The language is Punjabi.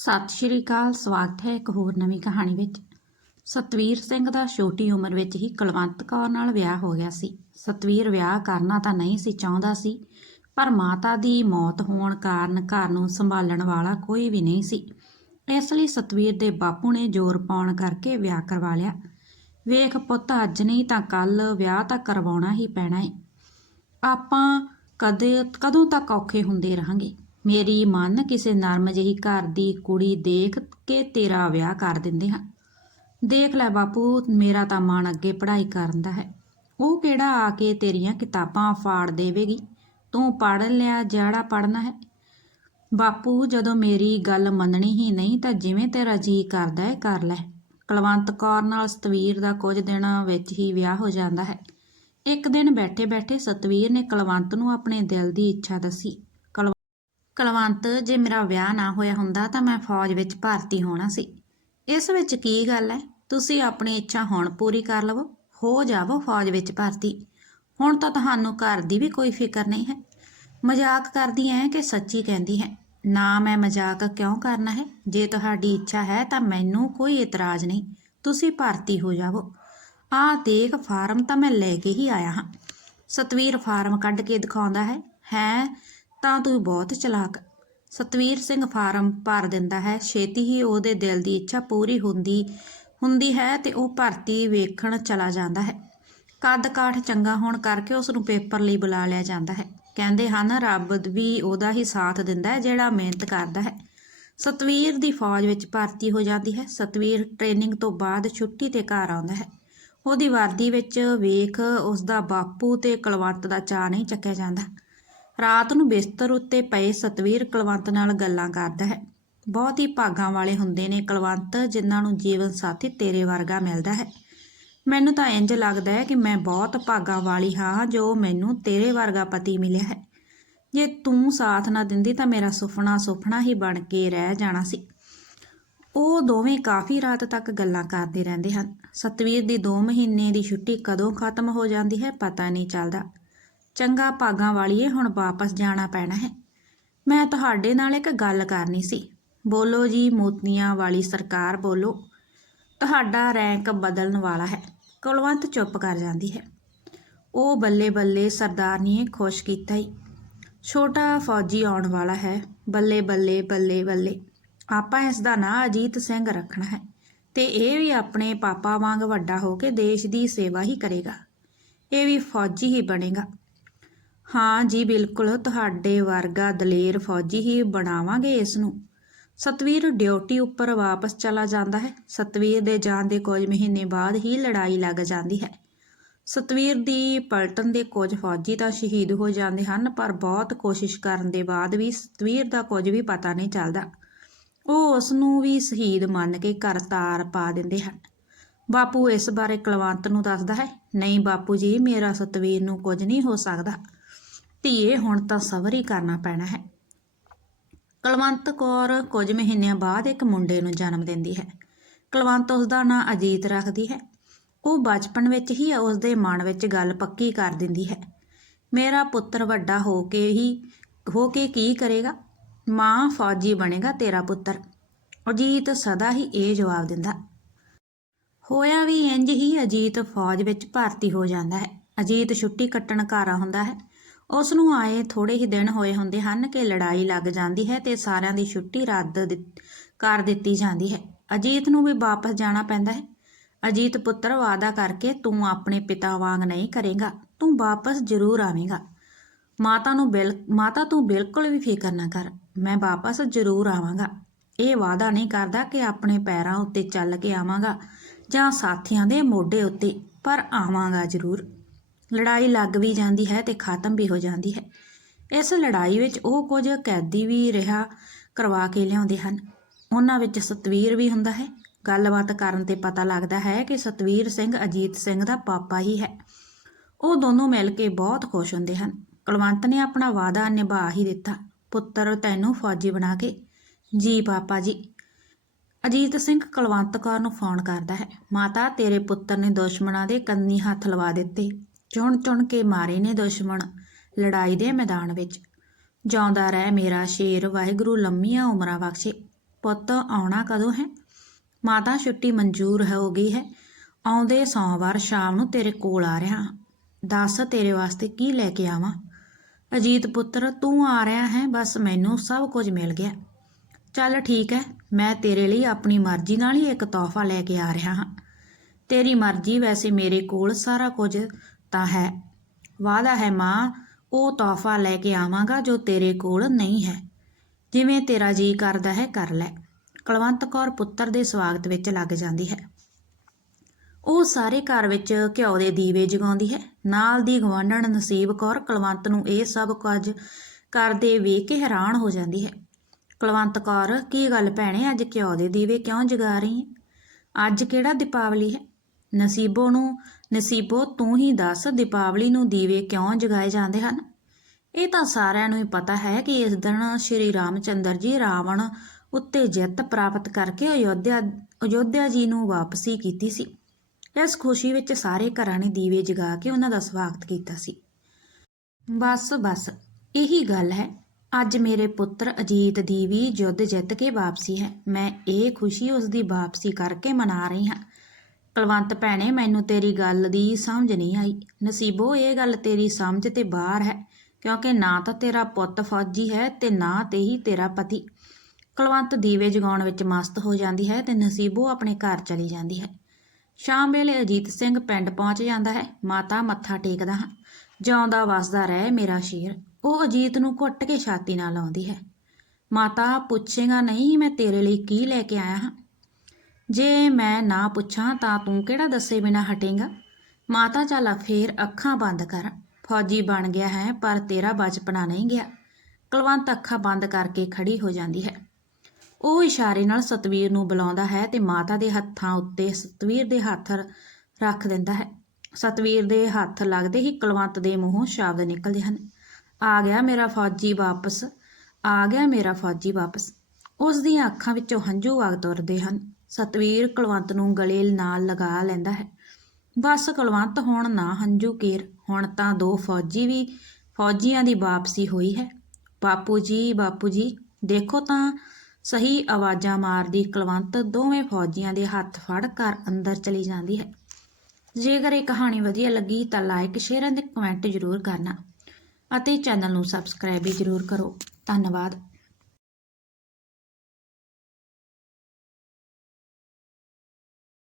ਸਤਿ ਸ਼੍ਰੀ ਅਕਾਲ, ਸਵਾਗਤ ਹੈ ਇੱਕ ਹੋਰ ਨਵੀਂ ਕਹਾਣੀ ਵਿੱਚ। ਸਤਵੀਰ ਸਿੰਘ ਦਾ ਛੋਟੀ ਉਮਰ ਵਿੱਚ ਹੀ ਕੁਲਵੰਤ ਕੌਰ ਨਾਲ ਵਿਆਹ ਹੋ ਗਿਆ ਸੀ। ਸਤਵੀਰ ਵਿਆਹ ਕਰਨਾ ਤਾਂ ਨਹੀਂ ਸੀ ਚਾਹੁੰਦਾ ਸੀ, ਪਰ ਮਾਤਾ ਦੀ ਮੌਤ ਹੋਣ ਕਾਰਨ ਘਰ ਨੂੰ ਸੰਭਾਲਣ ਵਾਲਾ ਕੋਈ ਵੀ ਨਹੀਂ ਸੀ। ਇਸ ਲਈ ਸਤਵੀਰ ਦੇ ਬਾਪੂ ਨੇ ਜ਼ੋਰ ਪਾਉਣ ਕਰਕੇ ਵਿਆਹ ਕਰਵਾ ਲਿਆ। ਵੇਖ ਪੁੱਤ, ਅੱਜ ਨਹੀਂ ਤਾਂ ਕੱਲ ਵਿਆਹ ਤਾਂ ਕਰਵਾਉਣਾ ਹੀ ਪੈਣਾ ਏ। ਆਪਾਂ ਕਦੇ, ਕਦੋਂ ਤੱਕ ਔਖੇ ਹੁੰਦੇ ਰਹਾਂਗੇ? ਮੇਰੀ ਮਨ ਕਿਸੇ ਨਰਮ ਜਿਹੀ ਘਰ ਦੀ ਕੁੜੀ ਦੇਖ ਕੇ ਤੇਰਾ ਵਿਆਹ ਕਰ ਦਿੰਦੇ ਹਾਂ। ਦੇਖ ਲੈ ਬਾਪੂ, ਮੇਰਾ ਤਾਂ ਮਨ ਅੱਗੇ ਪੜ੍ਹਾਈ ਕਰਨ ਦਾ ਹੈ। ਉਹ ਕਿਹੜਾ ਆ ਕੇ ਤੇਰੀਆਂ ਕਿਤਾਬਾਂ ਫਾੜ ਦੇਵੇਗੀ? ਤੂੰ ਪੜ੍ਹ ਲਿਆ, ਜਿਹੜਾ ਪੜ੍ਹਨਾ ਹੈ। ਬਾਪੂ, ਜਦੋਂ ਮੇਰੀ ਗੱਲ ਮੰਨਣੀ ਹੀ ਨਹੀਂ ਤਾਂ ਜਿਵੇਂ ਤੇਰਾ ਜੀ ਕਰਦਾ ਹੈ ਕਰ ਲੈ। ਕੁਲਵੰਤ ਕੌਰ ਨਾਲ ਸਤਵੀਰ ਦਾ ਕੁਝ ਦਿਨਾਂ ਵਿੱਚ ਹੀ ਵਿਆਹ ਹੋ ਜਾਂਦਾ ਹੈ। ਇੱਕ ਦਿਨ ਬੈਠੇ ਬੈਠੇ ਸਤਵੀਰ ਨੇ ਕੁਲਵੰਤ ਨੂੰ ਆਪਣੇ ਦਿਲ ਦੀ ਇੱਛਾ ਦੱਸੀ। ਕੁਲਵੰਤ, ਜੇ ਮੇਰਾ ਵਿਆਹ ਨਾ ਹੋਇਆ ਹੁੰਦਾ ਤਾਂ ਮੈਂ ਫੌਜ ਵਿੱਚ ਭਰਤੀ ਹੋਣਾ ਸੀ। ਇਸ ਵਿੱਚ ਕੀ ਗੱਲ ਹੈ? ਤੁਸੀਂ ਆਪਣੀ ਇੱਛਾ ਹੁਣ ਪੂਰੀ ਕਰ ਲਵੋ, ਹੋ ਜਾਵੋ ਫੌਜ ਵਿੱਚ ਭਰਤੀ। ਹੁਣ ਤਾਂ ਤੁਹਾਨੂੰ ਘਰ ਦੀ ਵੀ ਕੋਈ ਫਿਕਰ ਨਹੀਂ ਹੈ। ਮਜ਼ਾਕ ਕਰਦੀ ਐ ਕਿ ਸੱਚੀ ਕਹਿੰਦੀ ਹੈ, ਨਾ ਮੈਂ ਮਜ਼ਾਕ ਕਿਉਂ ਕਰਨਾ ਹੈ? ਜੇ ਤੁਹਾਡੀ ਇੱਛਾ ਹੈ ਤਾਂ ਮੈਨੂੰ ਕੋਈ ਇਤਰਾਜ਼ ਨਹੀਂ। ਤੁਸੀਂ ਭਰਤੀ ਹੋ ਜਾਵੋ। ਆਹ ਦੇਖ ਫਾਰਮ ਤਾਂ ਮੈਂ ਲੈ ਕੇ ਹੀ ਆਇਆ ਹਾਂ। ਸਤਵੀਰ ਫਾਰਮ ਕੱਢ ਕੇ ਦਿਖਾਉਂਦਾ ਹੈ ਹੈ ਤਾਂ ਤੂੰ ਬਹੁਤ ਚਲਾਕ। ਸਤਵੀਰ ਸਿੰਘ ਫਾਰਮ ਭਰ ਦਿੰਦਾ ਹੈ। ਛੇਤੀ ਹੀ ਉਹਦੇ ਦਿਲ ਦੀ ਇੱਛਾ ਪੂਰੀ ਹੁੰਦੀ ਹੁੰਦੀ ਹੈ ਤੇ ਉਹ ਭਰਤੀ ਵੇਖਣ ਚਲਾ ਜਾਂਦਾ ਹੈ। ਕੱਦ ਕਾਠ ਚੰਗਾ ਹੋਣ ਕਰਕੇ ਉਸ ਨੂੰ ਪੇਪਰ ਲਈ ਬੁਲਾ ਲਿਆ ਜਾਂਦਾ ਹੈ। ਕਹਿੰਦੇ ਹਨ, ਰੱਬ ਵੀ ਉਹਦਾ ਹੀ ਸਾਥ ਦਿੰਦਾ ਹੈ ਜਿਹੜਾ ਮਿਹਨਤ ਕਰਦਾ ਹੈ। ਸਤਵੀਰ ਦੀ ਫੌਜ ਵਿੱਚ ਭਰਤੀ ਹੋ ਜਾਂਦੀ ਹੈ। ਸਤਵੀਰ ਟ੍ਰੇਨਿੰਗ ਤੋਂ ਬਾਅਦ ਛੁੱਟੀ ਤੇ ਘਰ ਆਉਂਦਾ ਹੈ। ਉਹਦੀ ਵਰਦੀ ਵਿੱਚ ਵੇਖ ਉਸ ਦਾ ਬਾਪੂ ਤੇ ਕੁਲਵੰਤ ਦਾ ਚਾਅ ਨਹੀਂ ਚੱਕਿਆ ਜਾਂਦਾ। ਰਾਤ ਨੂੰ ਬਿਸਤਰ ਉੱਤੇ ਪਏ ਸਤਵੀਰ ਕੁਲਵੰਤ ਨਾਲ ਗੱਲਾਂ ਕਰਦਾ ਹੈ। ਬਹੁਤ ਹੀ ਭਾਗਾਂ ਵਾਲੇ ਹੁੰਦੇ ਨੇ ਕੁਲਵੰਤ, ਜਿਨ੍ਹਾਂ ਨੂੰ ਜੀਵਨ ਸਾਥੀ ਤੇਰੇ ਵਰਗਾ ਮਿਲਦਾ ਹੈ। ਮੈਨੂੰ ਤਾਂ ਇੰਜ ਲੱਗਦਾ ਹੈ ਕਿ ਮੈਂ ਬਹੁਤ ਭਾਗਾਂ ਵਾਲੀ ਹਾਂ ਜੋ ਮੈਨੂੰ ਤੇਰੇ ਵਰਗਾ ਪਤੀ ਮਿਲਿਆ ਹੈ। ਜੇ ਤੂੰ ਸਾਥ ਨਾ ਦਿੰਦੀ ਤਾਂ ਮੇਰਾ ਸੁਪਨਾ ਸੁਪਨਾ ਹੀ ਬਣ ਕੇ ਰਹਿ ਜਾਣਾ ਸੀ। ਉਹ ਦੋਵੇਂ ਕਾਫੀ ਰਾਤ ਤੱਕ ਗੱਲਾਂ ਕਰਦੇ ਰਹਿੰਦੇ ਹਨ। ਸਤਵੀਰ ਦੀ 2 ਮਹੀਨੇ ਦੀ ਛੁੱਟੀ ਕਦੋਂ ਖਤਮ ਹੋ ਜਾਂਦੀ ਹੈ ਪਤਾ ਨਹੀਂ ਚੱਲਦਾ। ਚੰਗਾ ਭਾਗਾਂ ਵਾਲੀਏ ਹੁਣ ਵਾਪਸ ਜਾਣਾ ਪੈਣਾ ਹੈ। ਮੈਂ ਤੁਹਾਡੇ ਨਾਲ ਇੱਕ ਗੱਲ ਕਰਨੀ ਸੀ। ਬੋਲੋ ਜੀ, ਮੋਤੀਆਂ ਵਾਲੀ ਸਰਕਾਰ ਬੋਲੋ। ਤੁਹਾਡਾ ਰੈਂਕ ਬਦਲਣ ਵਾਲਾ ਹੈ। ਕੁਲਵੰਤ ਚੁੱਪ ਕਰ ਜਾਂਦੀ ਹੈ। ਉਹ ਬੱਲੇ ਬੱਲੇ ਸਰਦਾਰਨੀਏ ਖੁਸ਼ ਕੀਤਾ ਹੀ ਛੋਟਾ ਫੌਜੀ ਆਉਣ ਵਾਲਾ ਹੈ। ਬੱਲੇ ਬੱਲੇ ਬੱਲੇ ਬੱਲੇ ਆਪਾਂ ਇਸ ਦਾ ਨਾਂ ਅਜੀਤ ਸਿੰਘ ਰੱਖਣਾ ਹੈ ਤੇ ਇਹ ਵੀ ਆਪਣੇ ਪਾਪਾ ਵਾਂਗ ਵੱਡਾ ਹੋ ਕੇ ਦੇਸ਼ ਦੀ ਸੇਵਾ ਹੀ ਕਰੇਗਾ। ਇਹ ਵੀ ਫੌਜੀ ਹੀ ਬਣੇਗਾ। ਹਾਂ ਜੀ, ਬਿਲਕੁਲ। ਤੁਹਾਡੇ ਵਰਗਾ ਦਲੇਰ ਫੌਜੀ ਹੀ ਬਣਾਵਾਂਗੇ ਇਸ ਨੂੰ ਸਤਵੀਰ ਡਿਊਟੀ ਉੱਪਰ ਵਾਪਸ ਚਲਾ ਜਾਂਦਾ ਹੈ। ਸਤਵੀਰ ਦੇ ਜਾਣ ਦੇ ਕੁਝ ਮਹੀਨੇ ਬਾਅਦ ਹੀ ਲੜਾਈ ਲੱਗ ਜਾਂਦੀ ਹੈ। ਸਤਵੀਰ ਦੀ ਪਲਟਨ ਦੇ ਕੁਝ ਫੌਜੀ ਤਾਂ ਸ਼ਹੀਦ ਹੋ ਜਾਂਦੇ ਹਨ, ਪਰ ਬਹੁਤ ਕੋਸ਼ਿਸ਼ ਕਰਨ ਦੇ ਬਾਅਦ ਵੀ ਸਤਵੀਰ ਦਾ ਕੁਝ ਵੀ ਪਤਾ ਨਹੀਂ ਚੱਲਦਾ। ਉਹ ਉਸ ਨੂੰ ਵੀ ਸ਼ਹੀਦ ਮੰਨ ਕੇ ਘਰ ਤਾਰ ਪਾ ਦਿੰਦੇ ਹਨ। ਬਾਪੂ ਇਸ ਬਾਰੇ ਕੁਲਵੰਤ ਨੂੰ ਦੱਸਦਾ ਹੈ, ਨਹੀਂ ਬਾਪੂ ਜੀ, ਮੇਰਾ ਸਤਵੀਰ ਨੂੰ ਕੁਝ ਨਹੀਂ ਹੋ ਸਕਦਾ। ਧੀਏ, ਹੁਣ ਤਾਂ ਸਬਰ ਹੀ ਕਰਨਾ ਪੈਣਾ ਹੈ। ਕੁਲਵੰਤ ਕੌਰ ਕੁਝ ਮਹੀਨਿਆਂ ਬਾਅਦ ਇੱਕ ਮੁੰਡੇ ਨੂੰ ਜਨਮ ਦਿੰਦੀ ਹੈ। ਕੁਲਵੰਤ ਉਸ ਦਾ ਨਾਂ ਅਜੀਤ ਰੱਖਦੀ ਹੈ। ਉਹ ਬਚਪਨ ਵਿੱਚ ਹੀ ਉਸ ਦੇ ਮਨ ਵਿੱਚ ਗੱਲ ਪੱਕੀ ਕਰ ਦਿੰਦੀ ਹੈ। ਮੇਰਾ ਪੁੱਤਰ ਵੱਡਾ ਹੋ ਕੇ ਹੀ, ਹੋ ਕੇ ਕੀ ਕਰੇਗਾ? ਮਾਂ ਫੌਜੀ ਬਣੇਗਾ ਤੇਰਾ ਪੁੱਤਰ। ਅਜੀਤ ਸਦਾ ਹੀ ਇਹ ਜਵਾਬ ਦਿੰਦਾ। ਹੋਇਆ ਵੀ ਇੰਜ ਹੀ ਅਜੀਤ ਫੌਜ ਵਿੱਚ ਭਰਤੀ ਹੋ ਜਾਂਦਾ ਹੈ। ਅਜੀਤ ਛੁੱਟੀ ਕੱਟਣ ਘਰ ਹੁੰਦਾ ਹੈ। ਉਸ ਨੂੰ ਆਏ ਥੋੜੇ ਹੀ ਦਿਨ ਹੋਏ ਹੁੰਦੇ ਹਨ ਕਿ ਲੜਾਈ ਲੱਗ ਜਾਂਦੀ ਹੈ ਤੇ ਸਾਰਿਆਂ ਦੀ ਛੁੱਟੀ ਰੱਦ ਕਰ ਦਿੱਤੀ ਜਾਂਦੀ ਹੈ। ਅਜੀਤ ਨੂੰ ਵੀ ਵਾਪਸ ਜਾਣਾ ਪੈਂਦਾ ਹੈ। ਅਜੀਤ ਪੁੱਤਰ ਵਾਅਦਾ ਕਰਕੇ ਤੂੰ ਆਪਣੇ ਪਿਤਾ ਵਾਂਗ ਨਹੀਂ ਕਰੇਗਾ, ਤੂੰ ਵਾਪਸ ਜ਼ਰੂਰ ਆਵੇਂਗਾ। ਮਾਤਾ ਨੂੰ ਬਿਲ, ਮਾਤਾ ਤੂੰ ਬਿਲਕੁਲ ਵੀ ਫਿਕਰ ਨਾ ਕਰ, ਮੈਂ ਵਾਪਸ ਜ਼ਰੂਰ ਆਵਾਂਗਾ। ਇਹ ਵਾਅਦਾ ਨਹੀਂ ਕਰਦਾ ਕਿ ਆਪਣੇ ਪੈਰਾਂ ਉੱਤੇ ਚੱਲ ਕੇ ਆਵਾਂਗਾ ਜਾਂ ਸਾਥੀਆਂ ਦੇ ਮੋਢੇ ਉੱਤੇ, ਪਰ ਆਵਾਂਗਾ ਜ਼ਰੂਰ। ਲੜਾਈ ਲੱਗ ਵੀ ਜਾਂਦੀ ਹੈ ਤੇ ਖਤਮ ਵੀ ਹੋ ਜਾਂਦੀ ਹੈ। ਇਸ ਲੜਾਈ ਵਿੱਚ ਉਹ ਕੁਝ ਕੈਦੀ ਵੀ ਰਿਹਾ ਕਰਵਾ ਕੇ ਲਿਆਉਂਦੇ ਹਨ। ਉਹਨਾਂ ਵਿੱਚ ਸਤਵੀਰ ਵੀ ਹੁੰਦਾ ਹੈ। ਗੱਲਬਾਤ ਕਰਨ ਤੇ ਪਤਾ ਲੱਗਦਾ ਹੈ ਕਿ ਸਤਵੀਰ ਸਿੰਘ ਅਜੀਤ ਸਿੰਘ ਦਾ ਪਾਪਾ ਹੀ ਹੈ। ਉਹ ਦੋਨੋਂ ਮਿਲ ਕੇ ਬਹੁਤ ਖੁਸ਼ ਹੁੰਦੇ ਹਨ। ਕੁਲਵੰਤ ਨੇ ਆਪਣਾ ਵਾਅਦਾ ਨਿਭਾ ਹੀ ਦਿੱਤਾ। ਪੁੱਤਰ ਤੈਨੂੰ ਫੌਜੀ ਬਣਾ ਕੇ। ਜੀ ਪਾਪਾ ਜੀ। ਅਜੀਤ ਸਿੰਘ ਕੁਲਵੰਤ ਕੌਰ ਨੂੰ ਫੋਨ ਕਰਦਾ ਹੈ। ਮਾਤਾ, ਤੇਰੇ ਪੁੱਤਰ ਨੇ ਦੁਸ਼ਮਣਾਂ ਦੇ ਕੰਨੀ ਹੱਥ ਲਵਾ ਦਿੱਤੇ। ਚੁਣ ਚੁਣ ਕੇ ਮਾਰੇ ਨੇ ਦੁਸ਼ਮਣ, ਲੜਾਈ ਦੇ ਮੈਦਾਨ ਵਿੱਚ। ਜਿਉਂਦਾ ਰਹਿ ਮੇਰਾ ਸ਼ੇਰ, ਵਾਹਿਗੁਰੂ ਲੰਮੀਆਂ ਉਮਰਾਂ ਬਖਸ਼ੇ। ਪੁੱਤ, ਆਉਣਾ ਕਦੋਂ ਹੈ? ਮਾਤਾ ਛੁੱਟੀ ਮਨਜ਼ੂਰ ਹੋ ਗਈ ਹੈ। ਆਉਂਦੇ ਸੋਮਵਾਰ ਸ਼ਾਮ ਨੂੰ ਤੇਰੇ ਕੋਲ ਆ ਰਿਹਾ ਦੱਸ ਤੇਰੇ ਵਾਸਤੇ ਕੀ ਲੈ ਕੇ ਆਵਾਂ? ਅਜੀਤ ਪੁੱਤਰ, ਤੂੰ ਆ ਰਿਹਾ ਹੈ, ਬਸ ਮੈਨੂੰ ਸਭ ਕੁਝ ਮਿਲ ਗਿਆ। ਚੱਲ ਠੀਕ ਹੈ, ਮੈਂ ਤੇਰੇ ਲਈ ਆਪਣੀ ਮਰਜ਼ੀ ਨਾਲ ਹੀ ਇੱਕ ਤੋਹਫਾ ਲੈ ਕੇ ਆ ਰਿਹਾ ਹਾਂ। ਤੇਰੀ ਮਰਜ਼ੀ ਵੈਸੇ ਮੇਰੇ ਕੋਲ ਸਾਰਾ ਕੁਝ ਤਾਂ ਹੈ। ਵਾਦਾ ਹੈ, ਮਾਂ, ਉਹ ਤੋਹਫਾ ਲੈ ਕੇ ਆਵਾਂਗਾ ਜੋ ਤੇਰੇ ਕੋਲ ਨਹੀਂ ਹੈ। ਜਿਵੇਂ ਤੇਰਾ ਜੀ ਕਰਦਾ ਹੈ, ਕਰ ਲੈ। ਕੁਲਵੰਤ ਕੌਰ ਪੁੱਤਰ ਦੇ ਸਵਾਗਤ ਵਿੱਚ ਲੱਗ ਜਾਂਦੀ ਹੈ। ਉਹ ਸਾਰੇ ਘਰ ਵਿੱਚ ਘਿਓ ਦੇ ਦੀਵੇ ਜਗਾਉਂਦੀ ਹੈ। ਨਾਲ ਦੀ ਗਵਾਂਢਣ ਨਸੀਬ ਕੌਰ ਕੁਲਵੰਤ ਨੂੰ ਇਹ ਸਭ ਕੁਝ ਕਰਦੇ ਵੇਖ ਕੇ ਹੈਰਾਨ ਹੋ ਜਾਂਦੀ ਹੈ। ਕੁਲਵੰਤ ਕੌਰ, ਕੀ ਗੱਲ ਭੈਣੇ, ਅੱਜ ਘਿਓ ਦੇ ਦੀਵੇ ਕਿਉਂ ਜਗਾ ਰਹੀ ਹੈ? ਅੱਜ ਕਿਹੜਾ ਦੀਪਾਵਲੀ ਹੈ? ਨਸੀਬੋ ਨੂੰ ਨਸੀਬੋ, ਤੂੰ ਹੀ ਦੱਸ ਦੀਪਾਵਲੀ ਨੂੰ ਦੀਵੇ ਕਿਉਂ ਜਗਾਏ ਜਾਂਦੇ ਹਨ? ਇਹ ਤਾਂ ਸਾਰਿਆਂ ਨੂੰ ਹੀ ਪਤਾ ਹੈ ਕਿ ਇਸ ਦਿਨ ਸ਼੍ਰੀ ਰਾਮਚੰਦਰ ਜੀ ਰਾਵਣ ਉੱਤੇ ਜਿੱਤ ਪ੍ਰਾਪਤ ਕਰਕੇ ਅਯੋਧਿਆ ਅਯੋਧਿਆ ਜੀ ਨੂੰ ਵਾਪਸੀ ਕੀਤੀ ਸੀ। ਇਸ ਖੁਸ਼ੀ ਵਿੱਚ ਸਾਰੇ ਘਰਾਂ ਨੇ ਦੀਵੇ ਜਗਾ ਕੇ ਉਹਨਾਂ ਦਾ ਸਵਾਗਤ ਕੀਤਾ ਸੀ। ਬਸ ਬਸ, ਇਹੀ ਗੱਲ ਹੈ। ਅੱਜ ਮੇਰੇ ਪੁੱਤਰ ਅਜੀਤ ਦੀ ਵੀ ਯੁੱਧ ਜਿੱਤ ਕੇ ਵਾਪਸੀ ਹੈ। ਮੈਂ ਇਹ ਖੁਸ਼ੀ ਉਸ ਦੀ ਵਾਪਸੀ ਕਰਕੇ ਮਨਾ ਰਹੀ ਹਾਂ। ਕੁਲਵੰਤ ਭੈਣੇ, ਮੈਨੂੰ ਤੇਰੀ ਗੱਲ ਦੀ ਸਮਝ ਨਹੀਂ ਆਈ। ਨਸੀਬੋ, ਇਹ ਗੱਲ ਤੇਰੀ ਸਮਝ ਤੇ ਬਾਹਰ ਹੈ, ਕਿਉਂਕਿ ਨਾ ਤਾਂ ਤੇਰਾ ਪੁੱਤ ਫੌਜੀ ਹੈ ਤੇ ਨਾ ਤੇ ਹੀ ਤੇਰਾ ਪਤੀ। ਕੁਲਵੰਤ ਦੀਵੇ ਜਗਾਉਣ ਵਿੱਚ ਮਸਤ ਹੋ ਜਾਂਦੀ ਹੈ ਤੇ ਨਸੀਬੋ ਆਪਣੇ ਘਰ ਚਲੀ ਜਾਂਦੀ ਹੈ। ਸ਼ਾਮ ਵੇਲੇ ਅਜੀਤ ਸਿੰਘ ਪਿੰਡ ਪਹੁੰਚ ਜਾਂਦਾ ਹੈ, ਮਾਤਾ ਮੱਥਾ ਟੇਕਦਾ ਹਾਂ। ਜਿਉਂਦਾ ਵਸਦਾ ਰਹਿ ਮੇਰਾ ਸ਼ੇਰ। ਉਹ ਅਜੀਤ ਨੂੰ ਘੁੱਟ ਕੇ ਛਾਤੀ ਨਾਲ ਲਾਉਂਦੀ ਹੈ। ਮਾਤਾ, ਪੁੱਛੇਗਾ ਨਹੀਂ ਮੈਂ ਤੇਰੇ ਲਈ ਕੀ ਲੈ ਕੇ ਆਇਆ ਹਾਂ। ਜੇ ਮੈਂ ਨਾ ਪੁੱਛਾਂ ਤਾਂ ਤੂੰ ਕਿਹੜਾ ਦੱਸੇ ਬਿਨਾ ਹਟੇਗਾ? ਮਾਤਾ ਚੱਲ ਫੇਰ ਅੱਖਾਂ ਬੰਦ ਕਰ। ਫੌਜੀ ਬਣ ਗਿਆ ਹੈ, ਪਰ ਤੇਰਾ ਬਚਪਨਾ ਨਹੀਂ ਗਿਆ। ਕੁਲਵੰਤ ਅੱਖਾਂ ਬੰਦ ਕਰਕੇ ਖੜੀ ਹੋ ਜਾਂਦੀ ਹੈ। ਉਹ ਇਸ਼ਾਰੇ ਨਾਲ ਸਤਵੀਰ ਨੂੰ ਬੁਲਾਉਂਦਾ ਹੈ ਤੇ ਮਾਤਾ ਦੇ ਹੱਥਾਂ ਉੱਤੇ ਸਤਵੀਰ ਦੇ ਹੱਥ ਰੱਖ ਦਿੰਦਾ ਹੈ। ਸਤਵੀਰ ਦੇ ਹੱਥ ਲੱਗਦੇ ਹੀ ਕੁਲਵੰਤ ਦੇ ਮੂੰਹੋਂ ਸ਼ਬਦ ਨਿਕਲਦੇ ਹਨ। ਆ ਗਿਆ ਮੇਰਾ ਫੌਜੀ ਵਾਪਸ, ਆ ਗਿਆ ਮੇਰਾ ਫੌਜੀ ਵਾਪਸ। ਉਸ ਦੀਆਂ ਅੱਖਾਂ ਵਿੱਚੋਂ ਹੰਝੂ ਵਗ ਤੁਰਦੇ ਹਨ। ਸਤਵੀਰ ਕੁਲਵੰਤ ਨੂੰ ਗਲੇ ਨਾਲ ਲਗਾ ਲੈਂਦਾ ਹੈ। ਬਸ ਕੁਲਵੰਤ, ਹੁਣ ਨਾ ਹੰਝੂ ਕੇਰ ਹੁਣ ਤਾਂ ਦੋ ਫੌਜੀ ਵੀ ਫੌਜੀਆਂ ਦੀ ਵਾਪਸੀ ਹੋਈ ਹੈ। ਬਾਪੂ ਜੀ ਬਾਪੂ ਜੀ, ਦੇਖੋ ਤਾਂ ਸਹੀ ਆਵਾਜ਼ਾਂ ਮਾਰਦੀ ਕੁਲਵੰਤ ਦੋਵੇਂ ਫੌਜੀਆਂ ਦੇ ਹੱਥ ਫੜ ਕਰ ਅੰਦਰ ਚਲੀ ਜਾਂਦੀ ਹੈ। ਜੇਕਰ ਇਹ ਕਹਾਣੀ ਵਧੀਆ ਲੱਗੀ ਤਾਂ ਲਾਈਕ ਸ਼ੇਅਰ ਅਤੇ ਕਮੈਂਟ ਜ਼ਰੂਰ ਕਰਨਾ ਅਤੇ ਚੈਨਲ ਨੂੰ ਸਬਸਕ੍ਰਾਈਬ ਵੀ ਜ਼ਰੂਰ ਕਰੋ। ਧੰਨਵਾਦ।